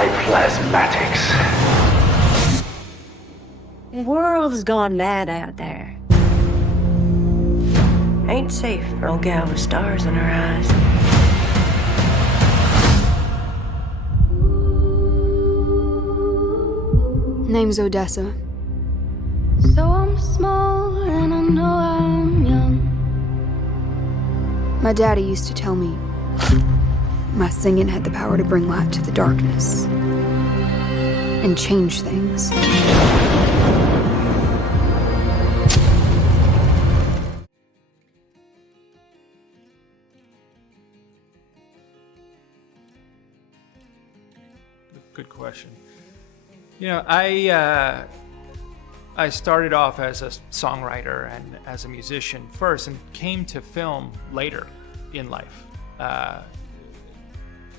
my plasmatics. The world's gone mad out there. Ain't safe for a gal with stars in her eyes. Name's Odessa. So I'm small and I know I'm young. My daddy used to tell me my singing had the power to bring light to the darkness and change things. Good question. You know, I started off as a songwriter and as a musician first, and came to film later in life.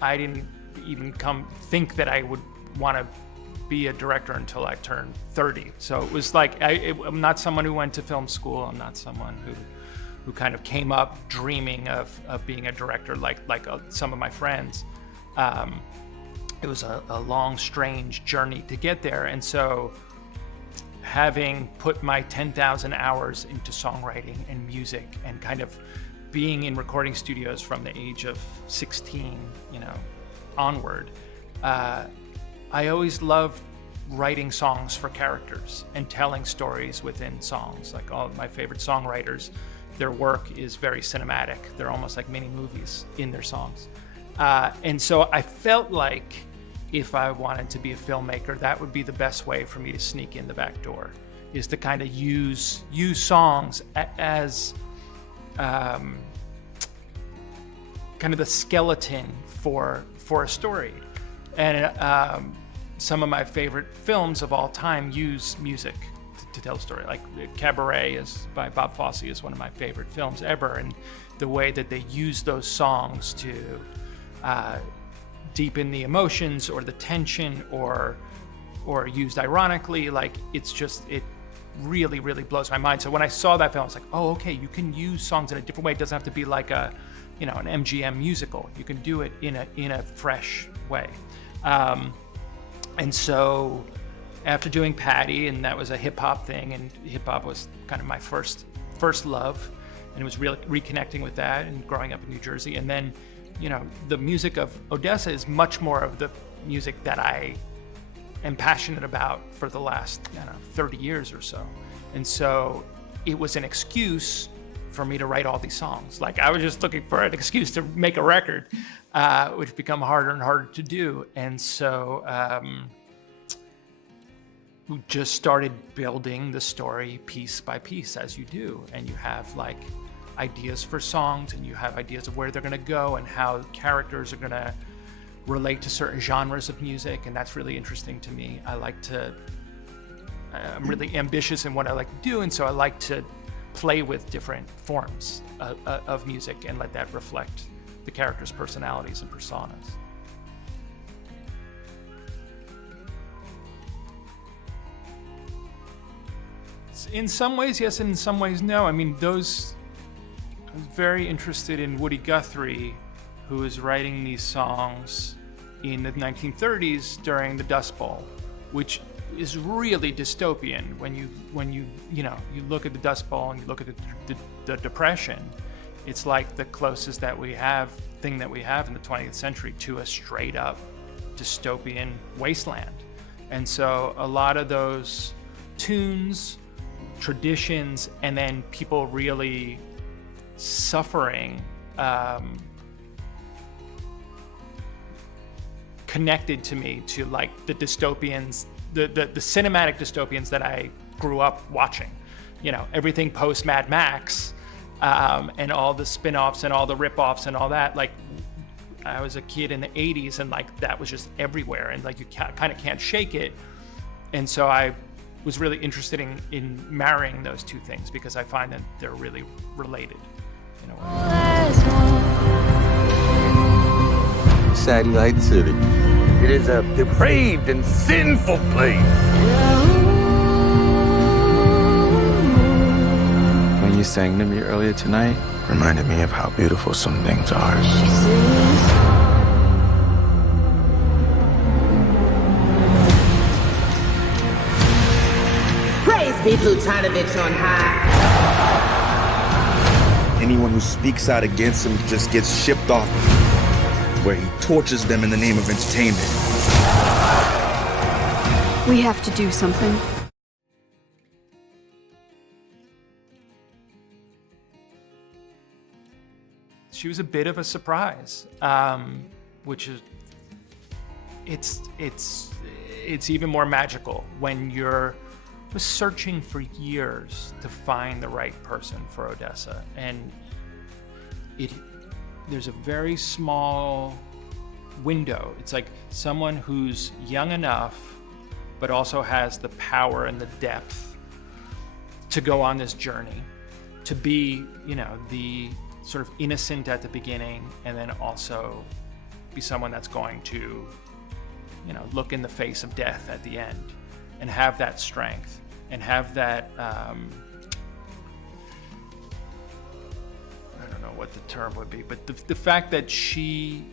I didn't even think that I would want to be a director until I turned 30. So it was like I'm not someone who went to film school. I'm not someone who kind of came up dreaming of being a director like some of my friends. It was a long, strange journey to get there. And so having put my 10,000 hours into songwriting and music and kind of being in recording studios from the age of 16, onward, I always loved writing songs for characters and telling stories within songs. Like all of my favorite songwriters, their work is very cinematic. They're almost like mini movies in their songs. And so I felt like if I wanted to be a filmmaker, that would be the best way for me to sneak in the back door, is to kind of use songs as kind of the skeleton for a story. And some of my favorite films of all time use music to tell a story. Like Cabaret by Bob Fosse is one of my favorite films ever, and the way that they use those songs to deepen the emotions or the tension, or used ironically, like it really, really blows my mind. So when I saw that film, I was like, oh, okay, you can use songs in a different way. It doesn't have to be like an MGM musical. You can do it in a fresh way. And so after doing Patty, and that was a hip hop thing, and hip hop was kind of my first love, and it was really reconnecting with that and growing up in New Jersey. And then, the music of Odessa is much more of the music that I am passionate about for the last 30 years or so. And so it was an excuse for me to write all these songs. Like I was just looking for an excuse to make a record, which become harder and harder to do. And so we just started building the story piece by piece, as you do. And you have like ideas for songs, and you have ideas of where they're going to go and how characters are going to relate to certain genres of music, and that's really interesting to me. I'm really ambitious in what I like to do, and so I like to play with different forms of music and let that reflect the characters' personalities and personas. In some ways, yes, and in some ways, no. I mean, I was very interested in Woody Guthrie, who was writing these songs in the 1930s during the Dust Bowl, which is really dystopian when you look at the Dust Bowl and you look at the Depression. It's like the closest thing that we have in the 20th century to a straight up dystopian wasteland. And so a lot of those tunes, traditions, and then people really suffering connected to me to like the dystopians, the cinematic dystopians that I grew up watching. Everything post Mad Max, and all the spin-offs and all the rip-offs and all that. Like I was a kid in the 80s, and like that was just everywhere, and like you kind of can't shake it. And so I was really interested in marrying those two things, because I find that they're really related in a way. Satellite City. It is a depraved and sinful place. When you sang to me earlier tonight, reminded me of how beautiful some things are. Plutanovich on high. Anyone who speaks out against him just gets shipped off, where he tortures them in the name of entertainment. We have to do something. She was a bit of a surprise, which is, it's even more magical when you're searching for years to find the right person for Odessa, and there's a very small window. It's like someone who's young enough, but also has the power and the depth to go on this journey, to be, you know, the sort of innocent at the beginning, and then also be someone that's going to, you know, look in the face of death at the end, and have that strength, and have that, I don't know what the term would be, but the fact that she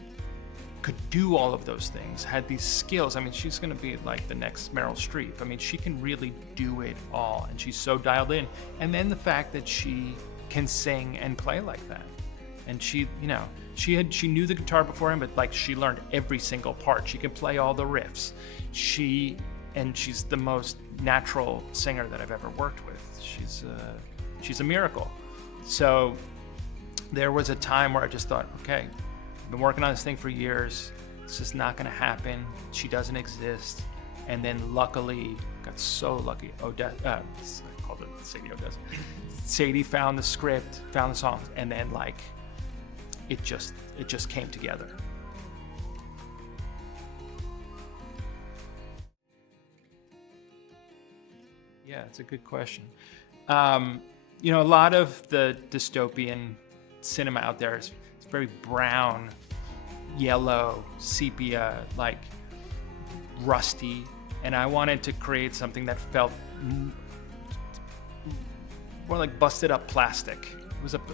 could do all of those things, had these skills. I mean, she's gonna be like the next Meryl Streep. I mean, she can really do it all, and she's so dialed in. And then the fact that she can sing and play like that. And she, you know, she knew the guitar beforehand, but like she learned every single part. She could play all the riffs. She's the most natural singer that I've ever worked with. She's a miracle. So there was a time where I just thought, okay, I've been working on this thing for years. It's just not gonna happen. She doesn't exist. And then luckily, got so lucky. I called it Sadie Odessa. Sadie found the script, found the songs, and then like it just came together. Yeah, it's a good question. You know, a lot of the dystopian cinema out there is very brown, yellow, sepia, like rusty, and I wanted to create something that felt more like busted up plastic.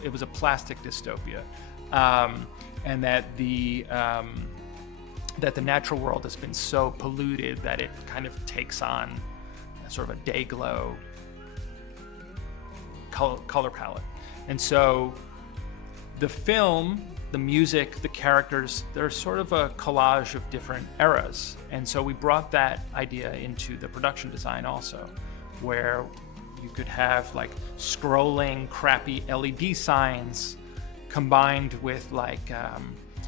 It was a plastic dystopia, and that the natural world has been so polluted that it kind of takes on sort of a day glow color palette. And so the film, the music, the characters, they're sort of a collage of different eras. And so we brought that idea into the production design also, where you could have like scrolling, crappy LED signs combined with like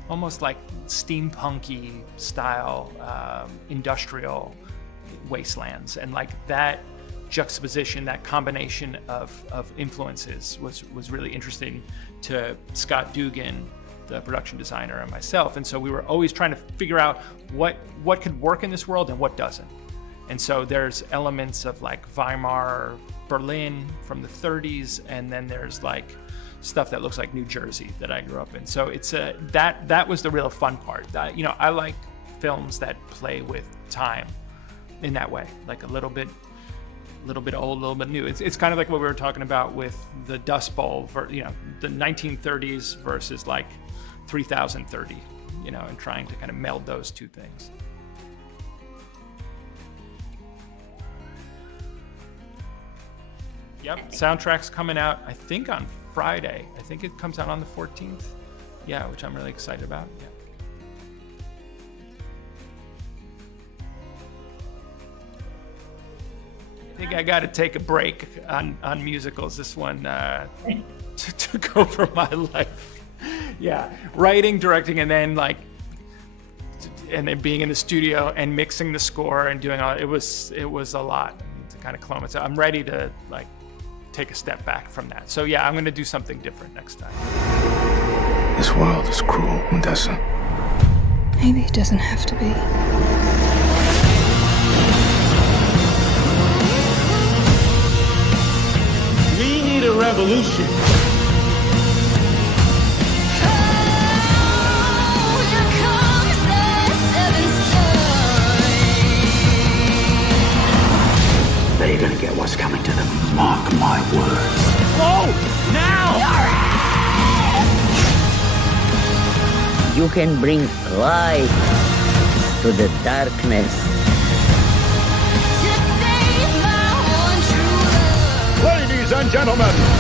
almost like steampunky style industrial wastelands. And like that juxtaposition, that combination of influences was really interesting to Scott Dugan, the production designer, and myself. And so we were always trying to figure out what could work in this world and what doesn't. And so there's elements of like Weimar Berlin from the 30s, and then there's like stuff that looks like New Jersey that I grew up in. So it's that was the real fun part. You know, I like films that play with time in that way, like a little bit old, a little bit new. It's kind of like what we were talking about with the Dust Bowl, you know, the 1930s versus like 3030, you know, and trying to kind of meld those two things. Yep, soundtrack's coming out, I think on Friday. I think it comes out on the 14th. Yeah, which I'm really excited about. Yeah. I think I got to take a break on musicals. This one took over my life. Yeah, writing, directing, and then being in the studio and mixing the score and doing all. It was a lot to kind of clone it. So I'm ready to like take a step back from that. So yeah, I'm going to do something different next time. This world is cruel, Odessa. Maybe it doesn't have to be. We need a revolution. They're gonna get what's coming to them. Mark my words. Whoa! Now! You can bring light to the darkness. To save my one true love. gentlemen,